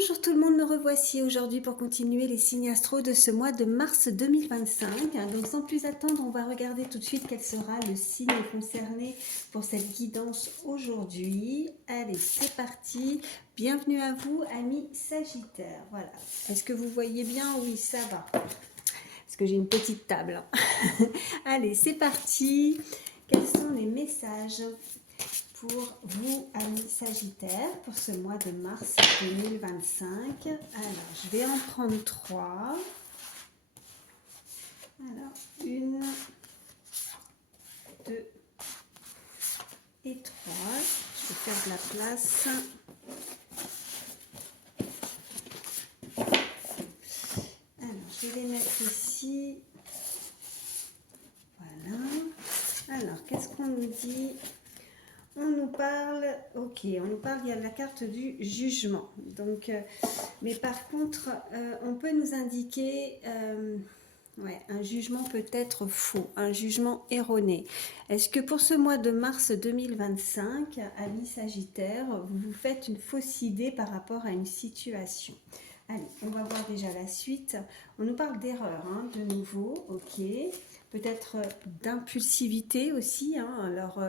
Bonjour tout le monde, me revoici aujourd'hui pour continuer les signes astro de ce mois de mars 2025. Donc sans plus attendre, on va regarder tout de suite quel sera le signe concerné pour cette guidance aujourd'hui. Allez, c'est parti. Bienvenue à vous, amis Sagittaires. Voilà. Est-ce que vous voyez bien? Oui, ça va. Parce que j'ai une petite table. Allez, c'est parti. Quels sont les messages pour vous, amis Sagittaires, pour ce mois de mars 2025? Alors, je vais en prendre trois. Alors, une, deux et trois. Je vais faire de la place. Alors, je vais les mettre ici. Voilà. Alors, qu'est-ce qu'on nous dit? On nous parle, ok, on nous parle, il y a la carte du jugement. Donc, mais par contre, on peut nous indiquer, ouais, un jugement peut être faux, un jugement erroné. Est-ce que pour ce mois de mars 2025, amis Sagittaire, vous vous faites une fausse idée par rapport à une situation? Allez, on va voir déjà la suite. On nous parle d'erreur, hein, de nouveau, ok. Peut-être d'impulsivité aussi. Hein. Alors,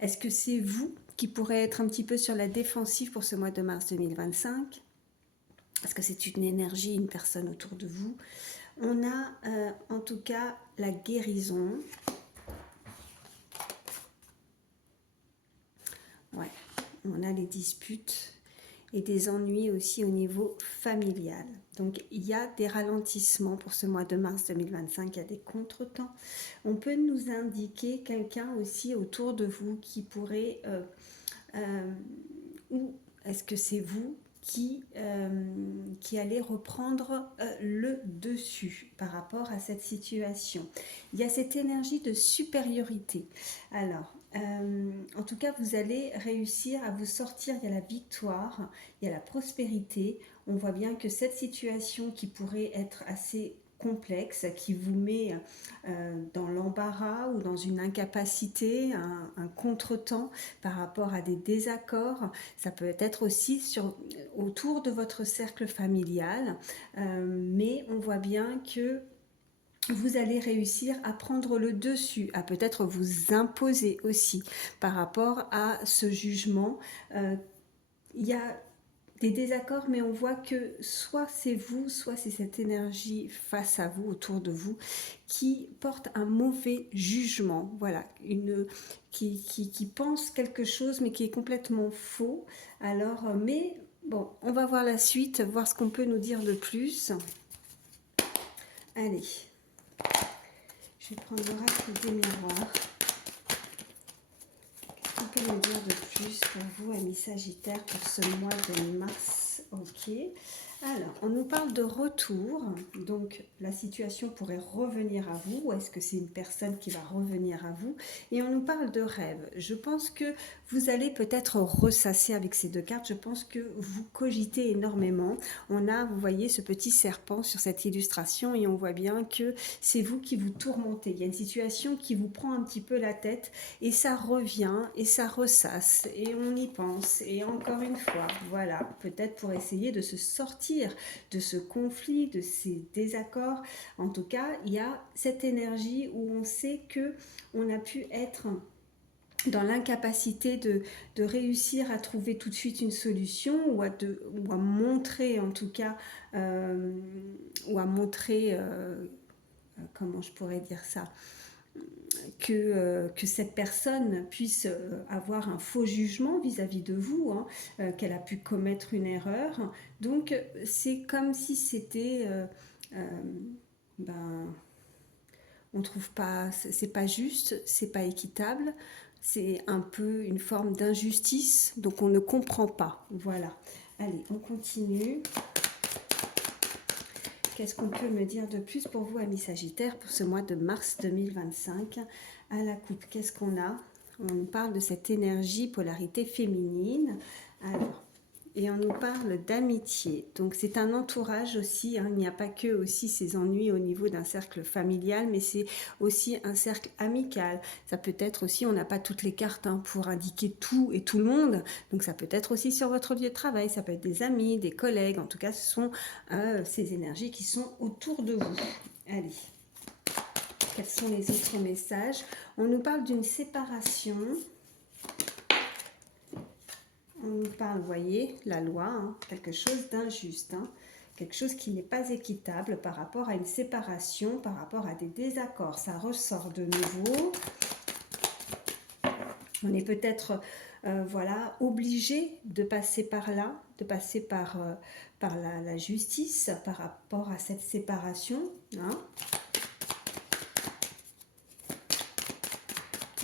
est-ce que c'est vous qui pourrez être un petit peu sur la défensive pour ce mois de mars 2025? Est-ce que c'est une énergie, une personne autour de vous? On a en tout cas la guérison. Ouais, on a les disputes et des ennuis aussi au niveau familial. Donc il y a des ralentissements pour ce mois de mars 2025, il y a des contretemps. On peut nous indiquer quelqu'un aussi autour de vous qui pourrait, ou est-ce que c'est vous qui allez reprendre le dessus par rapport à cette situation? Il y a cette énergie de supériorité. Alors, en tout cas, vous allez réussir à vous sortir. Il y a la victoire, il y a la prospérité. On voit bien que cette situation qui pourrait être assez complexe, qui vous met dans l'embarras ou dans une incapacité, un contretemps par rapport à des désaccords. Ça peut être aussi autour de votre cercle familial, mais on voit bien que vous allez réussir à prendre le dessus, à peut-être vous imposer aussi par rapport à ce jugement. Il y a des désaccords, mais on voit que soit c'est vous, soit c'est cette énergie face à vous, autour de vous, qui porte un mauvais jugement, voilà, qui pense quelque chose, mais qui est complètement faux. Alors, mais bon, on va voir la suite, voir ce qu'on peut nous dire de plus. Allez, je vais prendre l'oracle des miroirs. Qu'est-ce qu'on peut nous dire de plus pour vous, amis Sagittaires, pour ce mois de mars? Ok. Alors, on nous parle de retour. Donc, la situation pourrait revenir à vous. Ou est-ce que c'est une personne qui va revenir à vous? Et on nous parle de rêve. Je pense que vous allez peut-être ressasser avec ces deux cartes. Je pense que vous cogitez énormément. On a, vous voyez, ce petit serpent sur cette illustration et on voit bien que c'est vous qui vous tourmentez. Il y a une situation qui vous prend un petit peu la tête et ça revient et ça ressasse et on y pense. Et encore une fois, voilà, peut-être pour essayer de se sortir de ce conflit, de ces désaccords. En tout cas, il y a cette énergie où on sait que on a pu être dans l'incapacité de réussir à trouver tout de suite une solution ou à montrer en tout cas comment je pourrais dire ça, que cette personne puisse avoir un faux jugement vis-à-vis de vous, hein, qu'elle a pu commettre une erreur. Donc c'est comme si c'était on trouve pas, c'est pas juste, c'est pas équitable, c'est un peu une forme d'injustice, donc on ne comprend pas. Voilà. Allez, on continue. Qu'est-ce qu'on peut me dire de plus pour vous, amis Sagittaires, pour ce mois de mars 2025? À la coupe, qu'est-ce qu'on a? On parle de cette énergie, polarité féminine. Alors, et on nous parle d'amitié. Donc c'est un entourage aussi, hein. Il n'y a pas que aussi ces ennuis au niveau d'un cercle familial, mais c'est aussi un cercle amical. Ça peut être aussi, on n'a pas toutes les cartes, hein, pour indiquer tout et tout le monde, donc ça peut être aussi sur votre lieu de travail, ça peut être des amis, des collègues, en tout cas ce sont ces énergies qui sont autour de vous. Allez, quels sont les autres messages? On nous parle d'une séparation. On nous parle, vous voyez, la loi, hein, quelque chose d'injuste, hein, quelque chose qui n'est pas équitable par rapport à une séparation, par rapport à des désaccords. Ça ressort de nouveau. On est peut-être voilà, obligé de passer par là, de passer par la justice par rapport à cette séparation. Hein.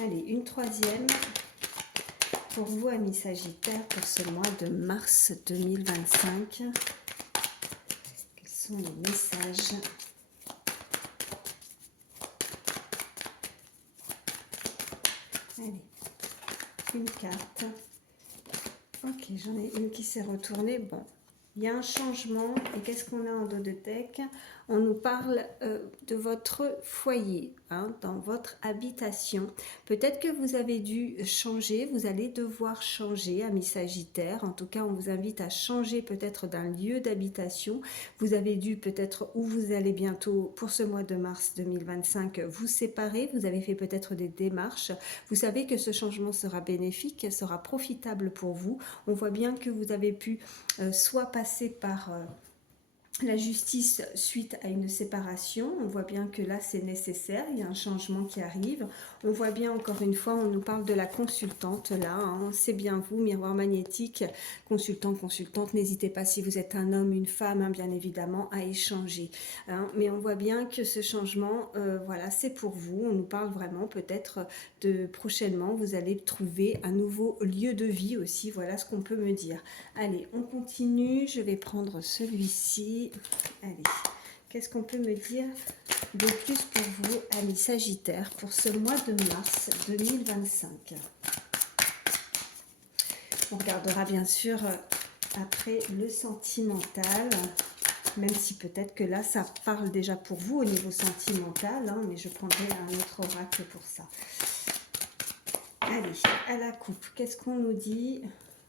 Allez, une troisième. Pour vous, amis Sagittaires, pour ce mois de mars 2025, quels sont les messages? Allez, une carte. Ok, j'en ai une qui s'est retournée. Bon, il y a un changement. Et qu'est-ce qu'on a en dos de deck? On nous parle de votre foyer, hein, dans votre habitation. Peut-être que vous avez dû changer, vous allez devoir changer, amis Sagittaires. En tout cas, on vous invite à changer peut-être d'un lieu d'habitation. Vous avez dû peut-être, ou vous allez bientôt, pour ce mois de mars 2025, vous séparer. Vous avez fait peut-être des démarches. Vous savez que ce changement sera bénéfique, sera profitable pour vous. On voit bien que vous avez pu soit passer par la justice suite à une séparation. On voit bien que là c'est nécessaire, il y a un changement qui arrive. On voit bien encore une fois, on nous parle de la consultante là, hein. C'est bien vous, miroir magnétique, consultant, consultante, n'hésitez pas si vous êtes un homme, une femme, hein, bien évidemment, à échanger. Hein. Mais on voit bien que ce changement, voilà, c'est pour vous. On nous parle vraiment peut-être de prochainement, vous allez trouver un nouveau lieu de vie aussi, voilà ce qu'on peut me dire. Allez, on continue, je vais prendre celui-ci. Allez, qu'est-ce qu'on peut me dire de plus pour vous, amis Sagittaires, pour ce mois de mars 2025? On regardera bien sûr après le sentimental, même si peut-être que là, ça parle déjà pour vous au niveau sentimental, hein, mais je prendrai un autre oracle pour ça. Allez, à la coupe, qu'est-ce qu'on nous dit?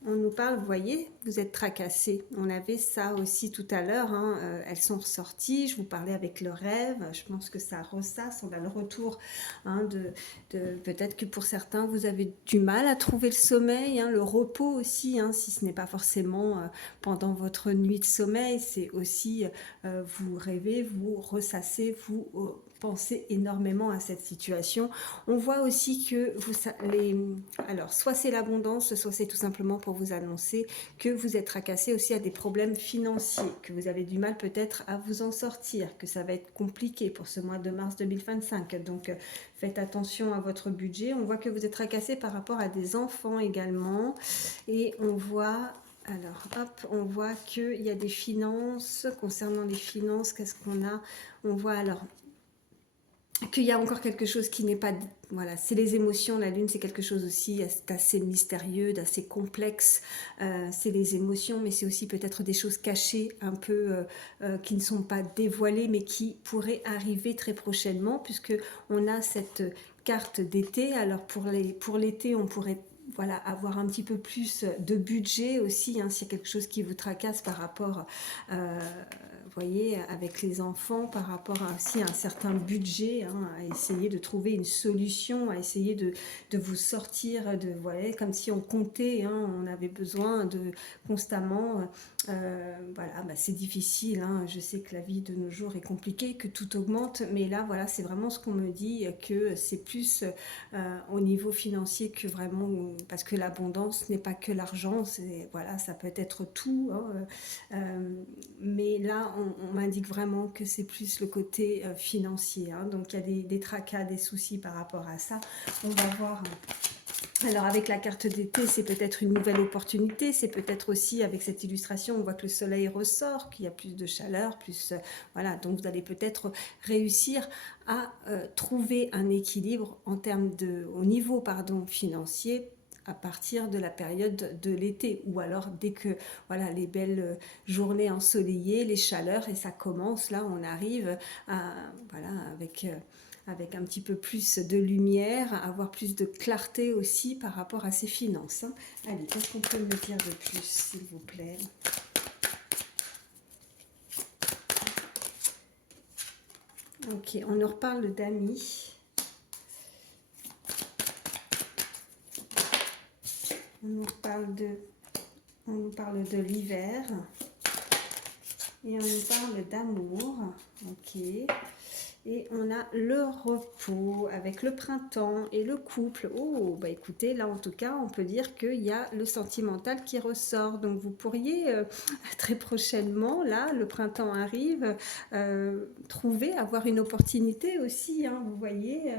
On nous parle, vous voyez, vous êtes tracassés. On avait ça aussi tout à l'heure, hein, elles sont ressorties, je vous parlais avec le rêve, je pense que ça ressasse, on a le retour, hein, peut-être que pour certains, vous avez du mal à trouver le sommeil, hein, le repos aussi, hein, si ce n'est pas forcément pendant votre nuit de sommeil, c'est aussi vous rêvez, vous ressassez, vous pensez énormément à cette situation. On voit aussi que alors soit c'est l'abondance, soit c'est tout simplement pour vous annoncer que vous êtes tracassé aussi à des problèmes financiers, que vous avez du mal peut-être à vous en sortir, que ça va être compliqué pour ce mois de mars 2025. Donc faites attention à votre budget. On voit que vous êtes tracassé par rapport à des enfants également. Et on voit... Alors, hop, on voit qu'il y a des finances. Concernant les finances, qu'est-ce qu'on a? On voit alors qu'il y a encore quelque chose qui n'est pas... Voilà, c'est les émotions, la lune c'est quelque chose aussi d'assez mystérieux, d'assez complexe, c'est les émotions, mais c'est aussi peut-être des choses cachées, un peu qui ne sont pas dévoilées, mais qui pourraient arriver très prochainement, puisque on a cette carte d'été. Alors pour l'été, on pourrait... Voilà, avoir un petit peu plus de budget aussi, hein, s'il y a quelque chose qui vous tracasse par rapport voyez, avec les enfants, par rapport à aussi un certain budget, hein, à essayer de trouver une solution, à essayer de vous sortir, de, voilà, comme si on comptait, hein, on avait besoin de constamment, voilà, bah, c'est difficile, hein, je sais que la vie de nos jours est compliquée, que tout augmente, mais là, voilà, c'est vraiment ce qu'on me dit, que c'est plus au niveau financier que vraiment, parce que l'abondance n'est pas que l'argent, voilà, ça peut être tout, hein, mais là, on m'indique vraiment que c'est plus le côté financier, hein. Donc il y a des tracas, des soucis par rapport à ça. On va voir. Alors avec la carte d'été, c'est peut-être une nouvelle opportunité, c'est peut-être aussi avec cette illustration, on voit que le soleil ressort, qu'il y a plus de chaleur, plus voilà, donc vous allez peut-être réussir à trouver un équilibre en termes au niveau pardon, financier, à partir de la période de l'été, ou alors dès que voilà les belles journées ensoleillées, les chaleurs, et ça commence, là on arrive à, voilà, avec un petit peu plus de lumière, avoir plus de clarté aussi par rapport à ses finances. Hein. Allez, qu'est-ce qu'on peut me dire de plus, s'il vous plaît? Ok, on nous reparle d'amis. On nous parle de l'hiver. Et on nous parle d'amour. Ok. Et on a le repos avec le printemps et le couple. Oh, bah écoutez, là en tout cas, on peut dire qu'il y a le sentimental qui ressort. Donc vous pourriez très prochainement, là, le printemps arrive, trouver, avoir une opportunité aussi. Hein, vous voyez,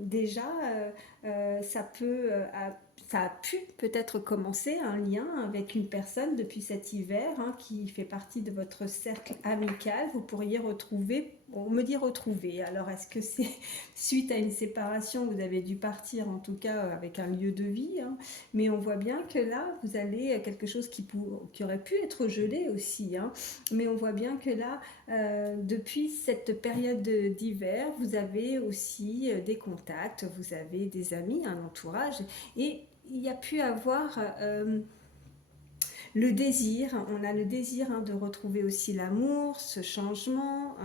déjà, ça a pu peut-être commencer un lien avec une personne depuis cet hiver, hein, qui fait partie de votre cercle amical. Vous pourriez retrouver, on me dit retrouver, alors est-ce que c'est suite à une séparation, vous avez dû partir en tout cas avec un lieu de vie, hein, mais on voit bien que là vous allez quelque chose qui aurait pu être gelé aussi, hein, mais on voit bien que là depuis cette période d'hiver, vous avez aussi des contacts, vous avez des amis, un entourage, et il y a pu avoir le désir, on a le désir, hein, de retrouver aussi l'amour, ce changement.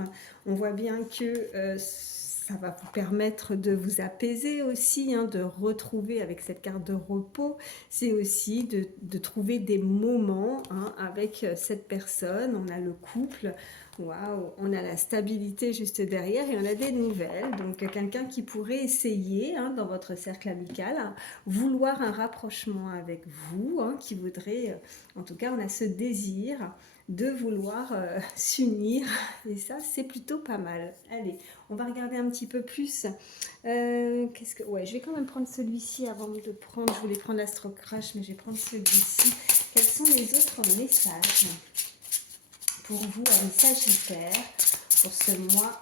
On voit bien que ça va vous permettre de vous apaiser aussi, hein, de retrouver avec cette carte de repos, c'est aussi de trouver des moments, hein, avec cette personne. On a le couple. Waouh, on a la stabilité juste derrière et on a des nouvelles. Donc quelqu'un qui pourrait essayer, hein, dans votre cercle amical, hein, vouloir un rapprochement avec vous, hein, qui voudrait, en tout cas on a ce désir de vouloir s'unir, et ça c'est plutôt pas mal. Allez, on va regarder un petit peu plus. Ouais, je vais quand même prendre celui-ci avant de prendre, je voulais prendre l'Astro Crush, mais je vais prendre celui-ci. Quels sont les autres messages pour vous, amis Sagittaire, pour ce mois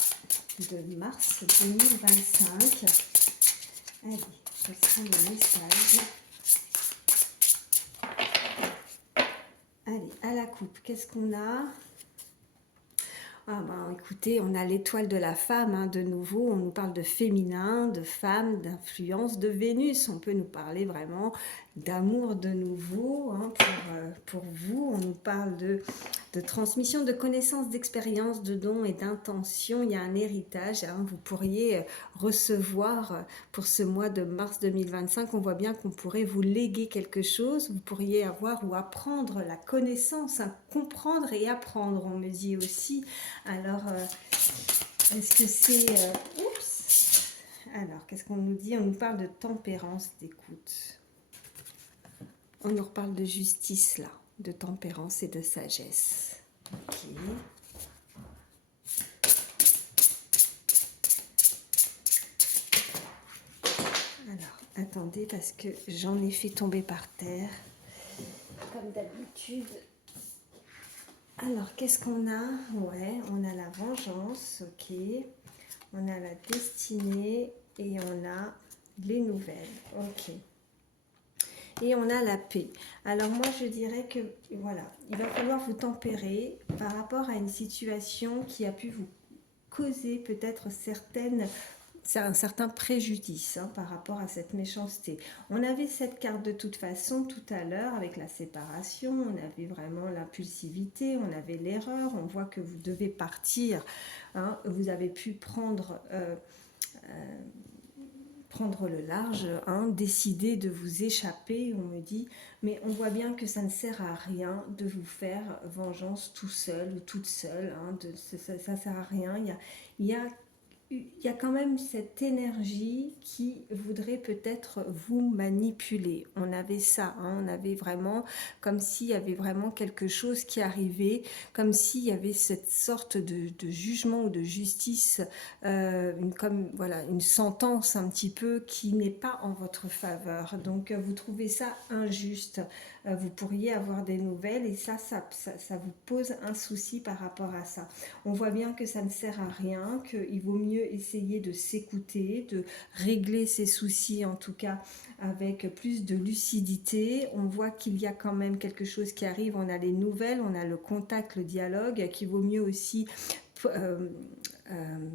de mars 2025? Allez, quels sont les messages? Allez, à la coupe, qu'est-ce qu'on a? Ah ben, écoutez, on a l'étoile de la femme, hein, de nouveau, on nous parle de féminin, de femme, d'influence, de Vénus. On peut nous parler vraiment d'amour de nouveau, hein, pour vous. On nous parle de transmission, de connaissances, d'expériences, de dons et d'intentions. Il y a un héritage, hein, vous pourriez recevoir pour ce mois de mars 2025. On voit bien qu'on pourrait vous léguer quelque chose. Vous pourriez avoir ou apprendre la connaissance, hein, comprendre et apprendre, on me dit aussi. Alors, est-ce que c'est... oups. Alors, qu'est-ce qu'on nous dit? On nous parle de tempérance, d'écoute. On nous reparle de justice, là, de tempérance et de sagesse. Ok. Alors, attendez, parce que j'en ai fait tomber par terre, comme d'habitude. Alors, qu'est-ce qu'on a? Ouais, on a la vengeance, ok. On a la destinée et on a les nouvelles, ok. Et on a la paix. Alors moi, je dirais que, voilà, il va falloir vous tempérer par rapport à une situation qui a pu vous causer peut-être c'est un certain préjudice, hein, par rapport à cette méchanceté. On avait cette carte de toute façon tout à l'heure avec la séparation, on avait vraiment l'impulsivité, on avait l'erreur, on voit que vous devez partir, hein, vous avez pu prendre le large, hein, décider de vous échapper, on me dit, mais on voit bien que ça ne sert à rien de vous faire vengeance tout seul ou toute seule, hein, ça ne sert à rien, il y a quand même cette énergie qui voudrait peut-être vous manipuler. On avait ça, hein, on avait vraiment comme s'il y avait vraiment quelque chose qui arrivait, comme s'il y avait cette sorte de jugement ou de justice, voilà, une sentence un petit peu qui n'est pas en votre faveur. Donc vous trouvez ça injuste. vous pourriez avoir des nouvelles et ça vous pose un souci par rapport à ça. On voit bien que ça ne sert à rien, qu'il vaut mieux essayer de s'écouter, de régler ses soucis en tout cas avec plus de lucidité. On voit qu'il y a quand même quelque chose qui arrive, on a les nouvelles, on a le contact, le dialogue, qu'il vaut mieux aussi euh,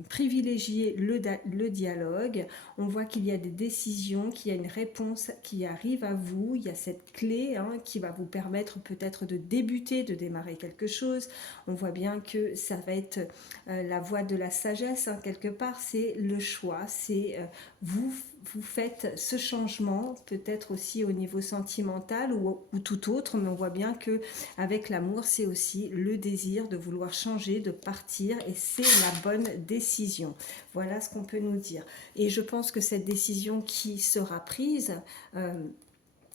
privilégier le dialogue. On voit qu'il y a des décisions, qu'il y a une réponse qui arrive à vous. Il y a cette clé qui va vous permettre peut-être de débuter, de démarrer quelque chose. On voit bien que ça va être la voie de la sagesse, quelque part. C'est le choix, c'est vous faites ce changement, peut-être aussi au niveau sentimental ou tout autre, mais on voit bien que avec l'amour, c'est aussi le désir de vouloir changer, de partir, et c'est la bonne décision. Voilà ce qu'on peut nous dire. Et je pense que cette décision qui sera prise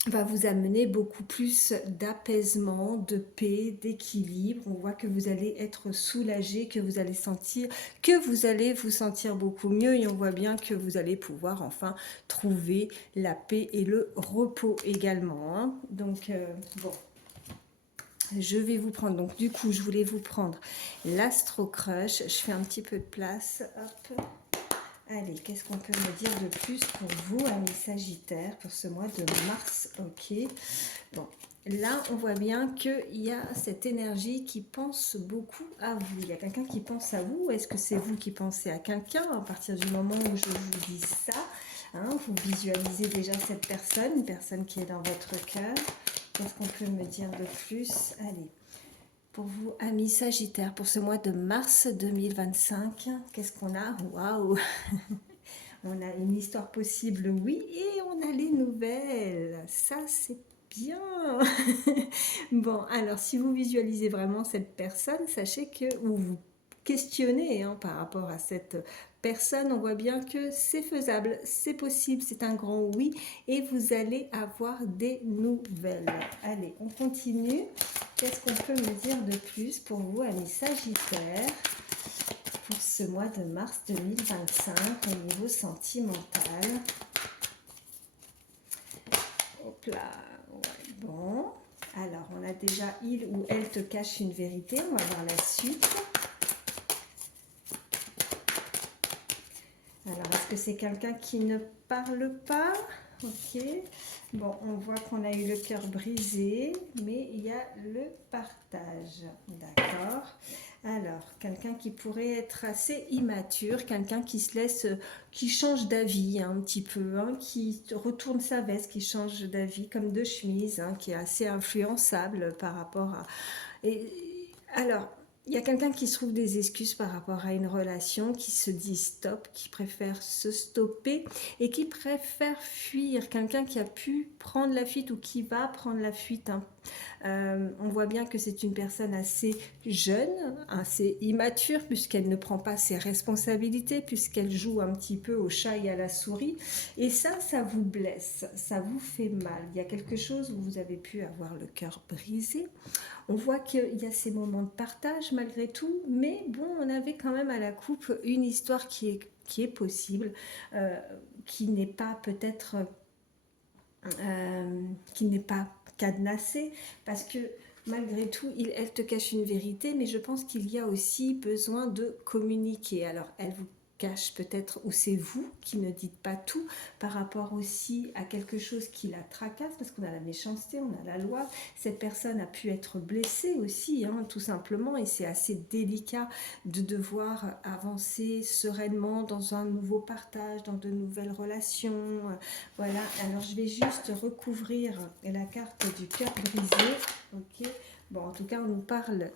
va vous amener beaucoup plus d'apaisement, de paix, d'équilibre. On voit que vous allez être soulagé, que vous allez sentir, que vous allez vous sentir beaucoup mieux, et on voit bien que vous allez pouvoir enfin trouver la paix et le repos également. Donc bon. Je vais vous prendre, donc du coup je voulais vous prendre l'Astro Crush. Je fais un petit peu de place, hop. Allez, qu'est-ce qu'on peut me dire de plus pour vous, amis Sagittaires, pour ce mois de mars? Ok. Bon, là, on voit bien qu'il y a cette énergie qui pense beaucoup à vous. Il y a quelqu'un qui pense à vous. Est-ce que c'est vous qui pensez à quelqu'un à partir du moment où je vous dis ça? Vous visualisez déjà cette personne, une personne qui est dans votre cœur. Qu'est-ce qu'on peut me dire de plus? Allez. Pour vous, amis Sagittaires, pour ce mois de mars 2025, qu'est-ce qu'on a? Waouh! On a une histoire possible, oui, et on a les nouvelles. Ça, c'est bien. Bon, alors si vous visualisez vraiment cette personne, sachez que vous questionnez par rapport à cette personne, on voit bien que c'est faisable, c'est possible, c'est un grand oui, et vous allez avoir des nouvelles. Allez, on continue. Qu'est-ce qu'on peut me dire de plus pour vous, amis Sagittaires, pour ce mois de mars 2025 au niveau sentimental? Hop là, ouais, bon. Alors, on a déjà il ou elle te cache une vérité. On va voir la suite. Alors, est-ce que c'est quelqu'un qui ne parle pas? Ok. Bon, on voit qu'on a eu le cœur brisé, mais il y a le partage. D'accord. Alors, quelqu'un qui pourrait être assez immature, quelqu'un qui se laisse, qui change d'avis un petit peu, qui retourne sa veste, qui change d'avis comme de chemise, qui est assez influençable par rapport à... Et, alors, il y a quelqu'un qui se trouve des excuses par rapport à une relation, qui se dit stop, qui préfère se stopper et qui préfère fuir. Quelqu'un qui a pu prendre la fuite ou qui va prendre la fuite. On voit bien que c'est une personne assez jeune, assez immature, puisqu'elle ne prend pas ses responsabilités, puisqu'elle joue un petit peu au chat et à la souris. Et ça vous blesse, ça vous fait mal. Il y a quelque chose où vous avez pu avoir le cœur brisé. On voit qu'il y a ces moments de partage malgré tout, mais bon, on avait quand même à la coupe une histoire qui est possible, qui n'est pas peut-être... qui n'est pas cadenassée, parce que malgré tout, elle te cache une vérité, mais je pense qu'il y a aussi besoin de communiquer. Alors, elle vous cache peut-être, ou c'est vous qui ne dites pas tout, par rapport aussi à quelque chose qui la tracasse, parce qu'on a la méchanceté, on a la loi. Cette personne a pu être blessée aussi, tout simplement, et c'est assez délicat de devoir avancer sereinement dans un nouveau partage, dans de nouvelles relations. Voilà, alors je vais juste recouvrir la carte du cœur brisé. Ok, bon, en tout cas, on nous parle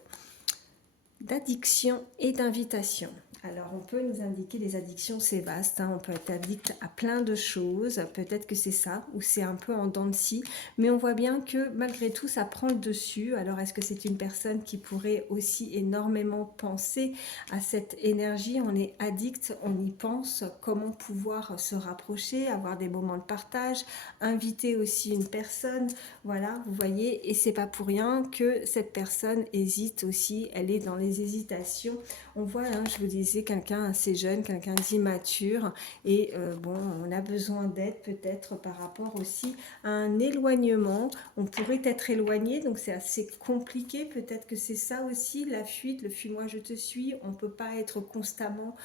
d'addiction et d'invitation. Alors, on peut nous indiquer, les addictions, c'est vaste, on peut être addict à plein de choses, peut-être que c'est ça, ou c'est un peu en dents de scie, mais on voit bien que malgré tout, ça prend le dessus. Alors, est-ce que c'est une personne qui pourrait aussi énormément penser à cette énergie? On est addict, on y pense, comment pouvoir se rapprocher, avoir des moments de partage, inviter aussi une personne, voilà, vous voyez, et c'est pas pour rien que cette personne hésite aussi, elle est dans les des hésitations. On voit, hein, je vous disais, quelqu'un assez jeune, quelqu'un d'immature, et bon, on a besoin d'aide peut-être par rapport aussi à un éloignement. On pourrait être éloigné, donc c'est assez compliqué. Peut-être que c'est ça aussi, la fuite, le fuis-moi, je te suis. On ne peut pas être constamment...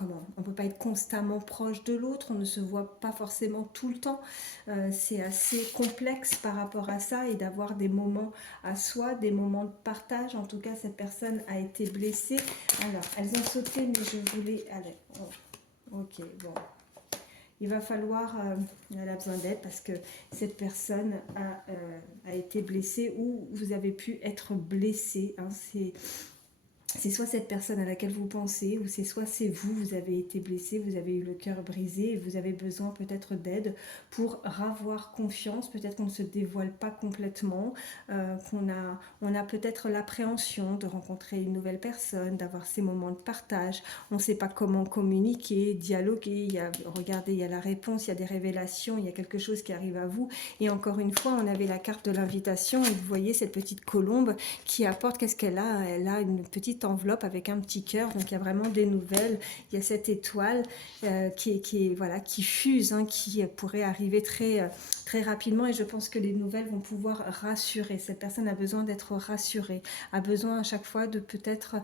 on ne peut pas être constamment proche de l'autre, on ne se voit pas forcément tout le temps. C'est assez complexe par rapport à ça, et d'avoir des moments à soi, des moments de partage. En tout cas, cette personne a été blessée. Alors, elles ont sauté, mais je voulais... Allez, ok, bon. Il va falloir... elle a besoin d'aide parce que cette personne a été blessée, ou vous avez pu être blessé. Hein, c'est soit cette personne à laquelle vous pensez, ou c'est vous avez été blessé, vous avez eu le cœur brisé, et vous avez besoin peut-être d'aide pour avoir confiance. Peut-être qu'on ne se dévoile pas complètement, on a peut-être l'appréhension de rencontrer une nouvelle personne, d'avoir ces moments de partage. On ne sait pas comment communiquer, dialoguer. Regardez, il y a la réponse, il y a des révélations, il y a quelque chose qui arrive à vous. Et encore une fois, on avait la carte de l'invitation, et vous voyez cette petite colombe qui apporte, qu'est-ce qu'elle a? Elle a une petite enveloppe avec un petit cœur, donc il y a vraiment des nouvelles. Il y a cette étoile qui fuse, hein, qui pourrait arriver très rapidement, et je pense que les nouvelles vont pouvoir rassurer. Cette personne a besoin d'être rassurée, a besoin à chaque fois de peut-être...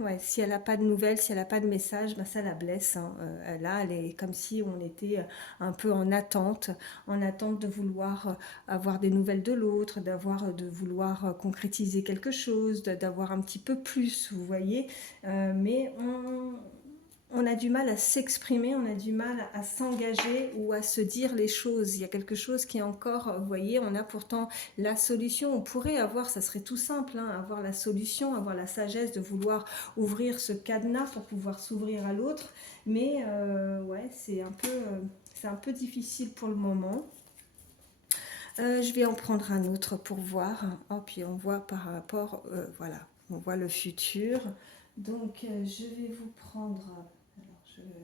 ouais, si elle n'a pas de nouvelles, si elle n'a pas de message, ben ça la blesse. Hein. Là, elle est comme si on était un peu en attente de vouloir avoir des nouvelles de l'autre, de vouloir concrétiser quelque chose, d'avoir un petit peu plus, vous voyez. Mais on a du mal à s'exprimer, on a du mal à s'engager ou à se dire les choses. Il y a quelque chose qui est encore, vous voyez, on a pourtant la solution. On pourrait avoir, ça serait tout simple, hein, avoir la solution, avoir la sagesse de vouloir ouvrir ce cadenas pour pouvoir s'ouvrir à l'autre. Mais ouais, c'est un peu difficile pour le moment. Je vais en prendre un autre pour voir. Oh, puis on voit par rapport, voilà, on voit le futur. Donc je vais vous prendre...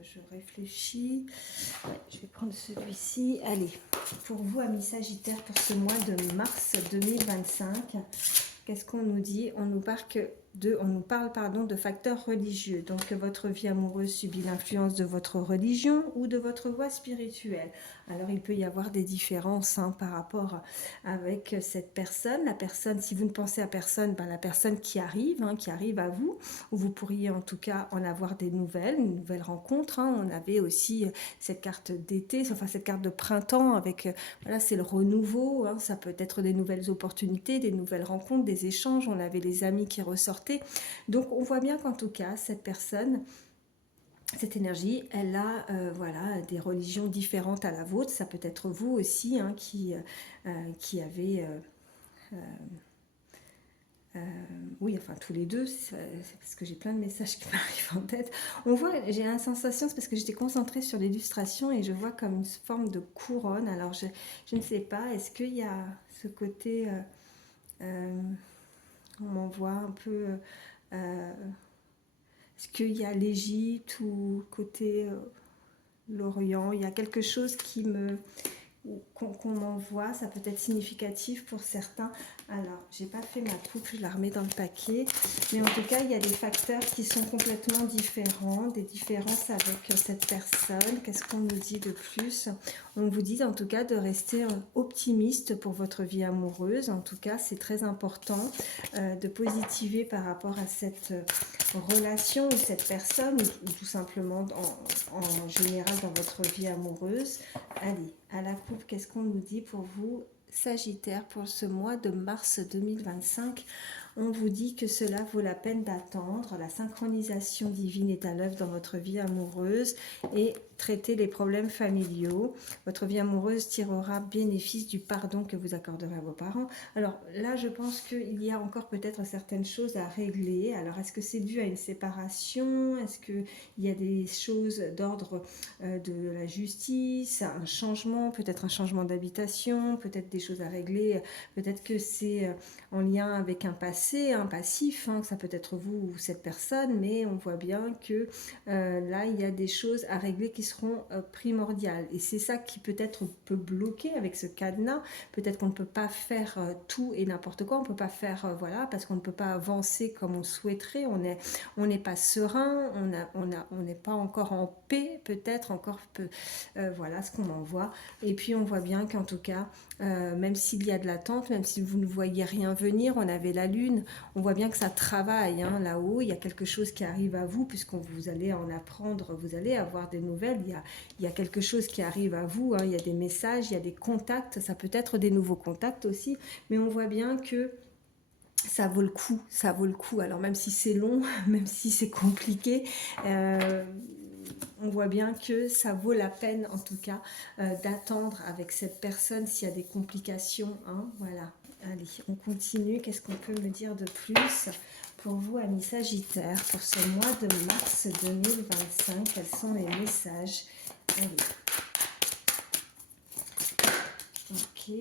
Je réfléchis. Ouais, je vais prendre celui-ci. Allez, pour vous, amis Sagittaires, pour ce mois de mars 2025, qu'est-ce qu'on nous dit? On nous parle de facteurs religieux. Donc, votre vie amoureuse subit l'influence de votre religion ou de votre voie spirituelle. Alors, il peut y avoir des différences, hein, par rapport avec cette personne. La personne, si vous ne pensez à personne, ben, la personne qui arrive à vous, ou vous pourriez en tout cas en avoir des nouvelles, une nouvelle rencontre. Hein. On avait aussi cette carte d'été, enfin cette carte de printemps avec, voilà, c'est le renouveau. Hein. Ça peut être des nouvelles opportunités, des nouvelles rencontres, des échanges. On avait les amis qui ressortaient. Donc, on voit bien qu'en tout cas, cette personne... Cette énergie, elle a voilà, des religions différentes à la vôtre. Ça peut être vous aussi, hein, qui avez... oui, enfin tous les deux, c'est parce que j'ai plein de messages qui m'arrivent en tête. On voit, j'ai une sensation, c'est parce que j'étais concentrée sur l'illustration, et je vois comme une forme de couronne. Alors je ne sais pas, est-ce qu'il y a ce côté... on m'envoie un peu... est-ce qu'il y a l'Égypte ou côté l'Orient? Il y a quelque chose qu'on m'envoie, ça peut être significatif pour certains. Alors, j'ai pas fait ma coupe, je la remets dans le paquet. Mais en tout cas, il y a des facteurs qui sont complètement différents, des différences avec cette personne. Qu'est-ce qu'on nous dit de plus? On vous dit en tout cas de rester optimiste pour votre vie amoureuse. En tout cas, c'est très important de positiver par rapport à cette relation ou cette personne, ou tout simplement en général dans votre vie amoureuse. Allez, à la coupe, qu'est-ce qu'on nous dit pour vous, Sagittaire, pour ce mois de mars 2025? On vous dit que cela vaut la peine d'attendre. La synchronisation divine est à l'œuvre dans votre vie amoureuse, et traiter les problèmes familiaux. Votre vie amoureuse tirera bénéfice du pardon que vous accorderez à vos parents. Alors là, je pense qu'il y a encore peut-être certaines choses à régler. Alors, est-ce que c'est dû à une séparation? Est-ce qu'il y a des choses d'ordre de la justice, un changement, peut-être un changement d'habitation, peut-être des choses à régler, peut-être que c'est en lien avec un passé passé, hein, passif, hein, ça peut être vous ou cette personne, mais on voit bien que là, il y a des choses à régler qui seront primordiales. Et c'est ça qui peut-être peut bloquer avec ce cadenas. Peut-être qu'on ne peut pas faire tout et n'importe quoi, on ne peut pas faire, voilà, parce qu'on ne peut pas avancer comme on souhaiterait, on n'est pas serein, on n'est pas encore en paix, peut-être encore peu, voilà ce qu'on m'envoie. Et puis on voit bien qu'en tout cas, même s'il y a de l'attente, même si vous ne voyez rien venir, on avait la lune, on voit bien que ça travaille, hein, là-haut, il y a quelque chose qui arrive à vous, puisque vous allez en apprendre, vous allez avoir des nouvelles, il y a quelque chose qui arrive à vous, hein, il y a des messages, il y a des contacts, ça peut être des nouveaux contacts aussi, mais on voit bien que ça vaut le coup, ça vaut le coup. Alors même si c'est long, même si c'est compliqué, on voit bien que ça vaut la peine en tout cas d'attendre avec cette personne s'il y a des complications, hein, voilà. Allez, on continue. Qu'est-ce qu'on peut me dire de plus pour vous, amis Sagittaires, pour ce mois de mars 2025? Quels sont les messages? Allez. Ok,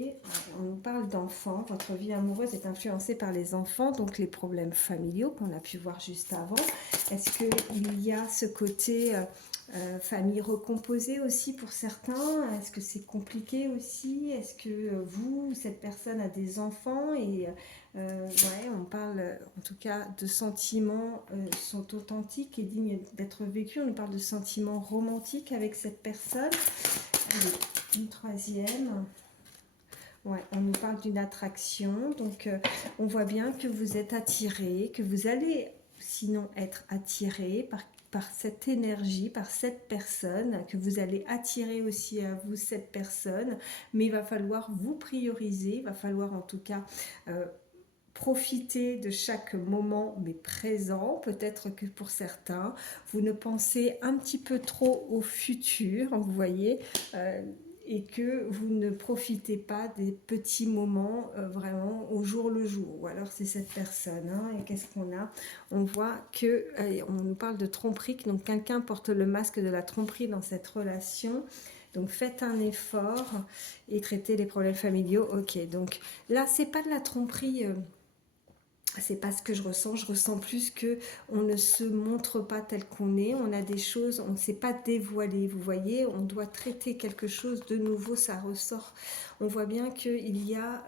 on nous parle d'enfants. Votre vie amoureuse est influencée par les enfants, donc les problèmes familiaux qu'on a pu voir juste avant. Est-ce qu'il y a ce côté famille recomposée aussi pour certains? Est-ce que c'est compliqué aussi? Est-ce que vous, cette personne a des enfants? Et ouais, on parle en tout cas de sentiments sont authentiques et dignes d'être vécus. On nous parle de sentiments romantiques avec cette personne. Allez, une troisième. Ouais, on nous parle d'une attraction, donc on voit bien que vous êtes attiré, que vous allez sinon être attiré par cette énergie, par cette personne, que vous allez attirer aussi à vous cette personne, mais il va falloir vous prioriser, il va falloir en tout cas profiter de chaque moment, mais présent. Peut-être que pour certains, vous ne pensez un petit peu trop au futur, vous voyez, et que vous ne profitez pas des petits moments vraiment au jour le jour. Ou alors c'est cette personne, hein, et qu'est-ce qu'on a? On voit que, on nous parle de tromperie, donc quelqu'un porte le masque de la tromperie dans cette relation. Donc faites un effort et traitez les problèmes familiaux. Ok, donc là c'est pas de la tromperie. C'est pas ce que je ressens plus que on ne se montre pas tel qu'on est, on a des choses, on ne sait pas dévoiler, vous voyez, on doit traiter quelque chose de nouveau, ça ressort. On voit bien qu'il y a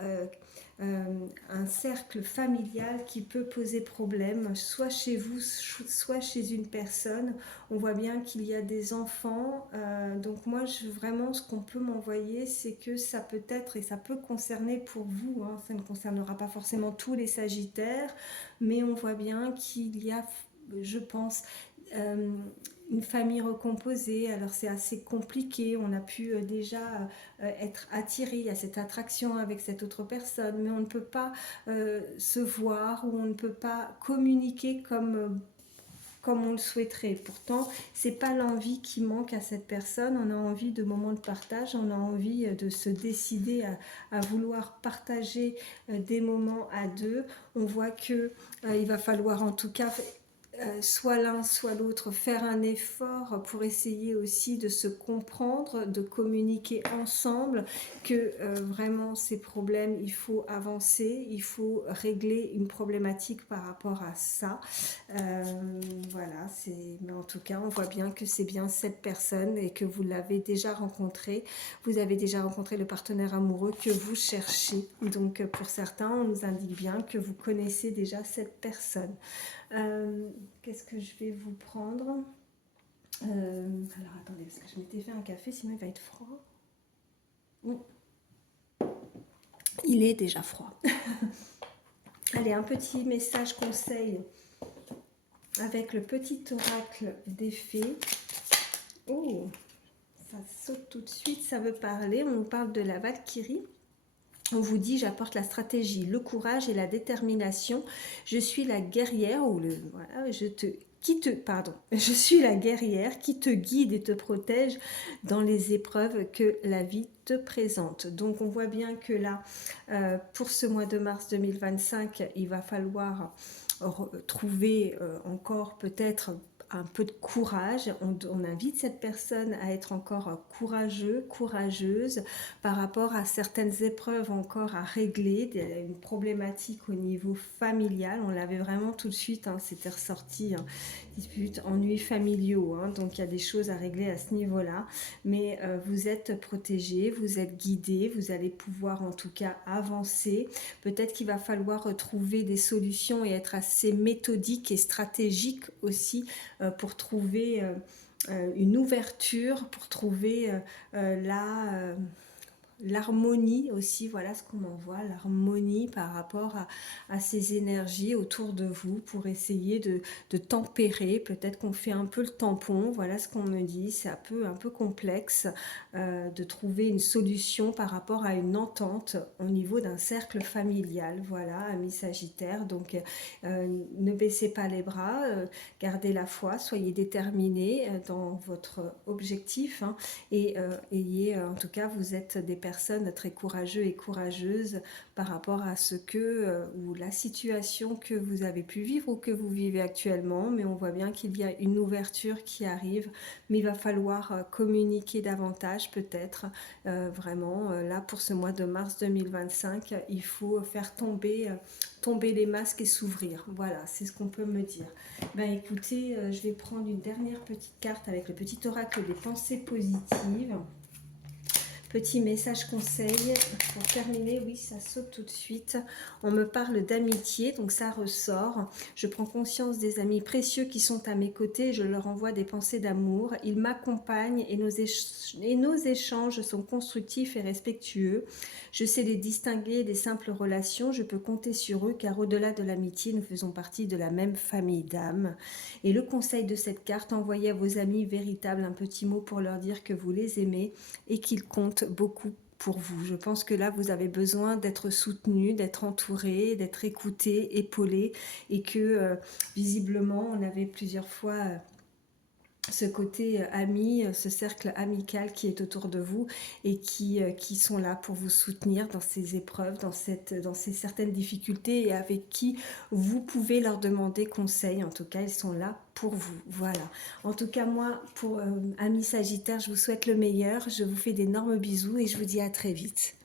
un cercle familial qui peut poser problème, soit chez vous, soit chez une personne. On voit bien qu'il y a des enfants, donc moi vraiment ce qu'on peut m'envoyer, c'est que ça peut être et ça peut concerner pour vous, hein, ça ne concernera pas forcément tous les Sagittaires, mais on voit bien qu'il y a, je pense, une famille recomposée. Alors c'est assez compliqué, on a pu déjà être attiré, il y a cette attraction avec cette autre personne, mais on ne peut pas se voir ou on ne peut pas communiquer comme on le souhaiterait. Pourtant, c'est pas l'envie qui manque à cette personne, on a envie de moments de partage, on a envie de se décider à vouloir partager des moments à deux. On voit que il va falloir en tout cas soit l'un soit l'autre faire un effort pour essayer aussi de se comprendre, de communiquer ensemble, que vraiment ces problèmes, il faut avancer, il faut régler une problématique par rapport à ça. Voilà, mais en tout cas on voit bien que c'est bien cette personne et que vous l'avez déjà rencontré, vous avez déjà rencontré le partenaire amoureux que vous cherchez. Donc pour certains on nous indique bien que vous connaissez déjà cette personne. Qu'est-ce que je vais vous prendre? Alors attendez, parce que je m'étais fait un café, sinon il va être froid. Il est déjà froid. Allez, un petit message conseil avec le petit oracle des fées. Oh, ça saute tout de suite, ça veut parler. On nous parle de la Valkyrie. On vous dit, j'apporte la stratégie, le courage et la détermination. Je suis la guerrière, voilà, je suis la guerrière qui te guide et te protège dans les épreuves que la vie te présente. Donc on voit bien que là, pour ce mois de mars 2025, il va falloir trouver encore peut-être un peu de courage. On invite cette personne à être encore courageux, courageuse par rapport à certaines épreuves encore à régler, une problématique au niveau familial. On l'avait vraiment tout de suite, hein, c'était ressorti, hein, disputes, ennuis familiaux. Hein, donc il y a des choses à régler à ce niveau-là. Mais vous êtes protégé, vous êtes guidé, vous allez pouvoir en tout cas avancer. Peut-être qu'il va falloir trouver des solutions et être assez méthodique et stratégique aussi pour trouver une ouverture, pour trouver l'harmonie aussi, voilà ce qu'on envoie, l'harmonie par rapport à ces énergies autour de vous pour essayer de tempérer. Peut-être qu'on fait un peu le tampon, voilà ce qu'on me dit, c'est un peu complexe de trouver une solution par rapport à une entente au niveau d'un cercle familial, voilà, amis Sagittaire. Donc ne baissez pas les bras, gardez la foi, soyez déterminés dans votre objectif, hein, et ayez, en tout cas, vous êtes des personnes très courageux et courageuses par rapport à ce que, ou la situation que vous avez pu vivre ou que vous vivez actuellement, mais on voit bien qu'il y a une ouverture qui arrive, mais il va falloir communiquer davantage peut-être, vraiment, là pour ce mois de mars 2025, il faut faire tomber les masques et s'ouvrir, voilà, c'est ce qu'on peut me dire. Ben écoutez, je vais prendre une dernière petite carte avec le petit oracle des pensées positives. Petit message conseil pour terminer, oui ça saute tout de suite. On me parle d'amitié, donc ça ressort. Je prends conscience des amis précieux qui sont à mes côtés, je leur envoie des pensées d'amour. Ils m'accompagnent et nos échanges sont constructifs et respectueux. Je sais les distinguer des simples relations, je peux compter sur eux car au-delà de l'amitié, nous faisons partie de la même famille d'âmes. Et le conseil de cette carte, envoyez à vos amis véritables un petit mot pour leur dire que vous les aimez et qu'ils comptent beaucoup pour vous. Je pense que là, vous avez besoin d'être soutenu, d'être entouré, d'être écouté, épaulé, et que visiblement, on avait plusieurs fois ce côté ami, ce cercle amical qui est autour de vous et qui sont là pour vous soutenir dans ces épreuves, dans ces certaines difficultés, et avec qui vous pouvez leur demander conseil. En tout cas, ils sont là pour vous. Voilà. En tout cas, moi, pour amis Sagittaires, je vous souhaite le meilleur. Je vous fais d'énormes bisous et je vous dis à très vite.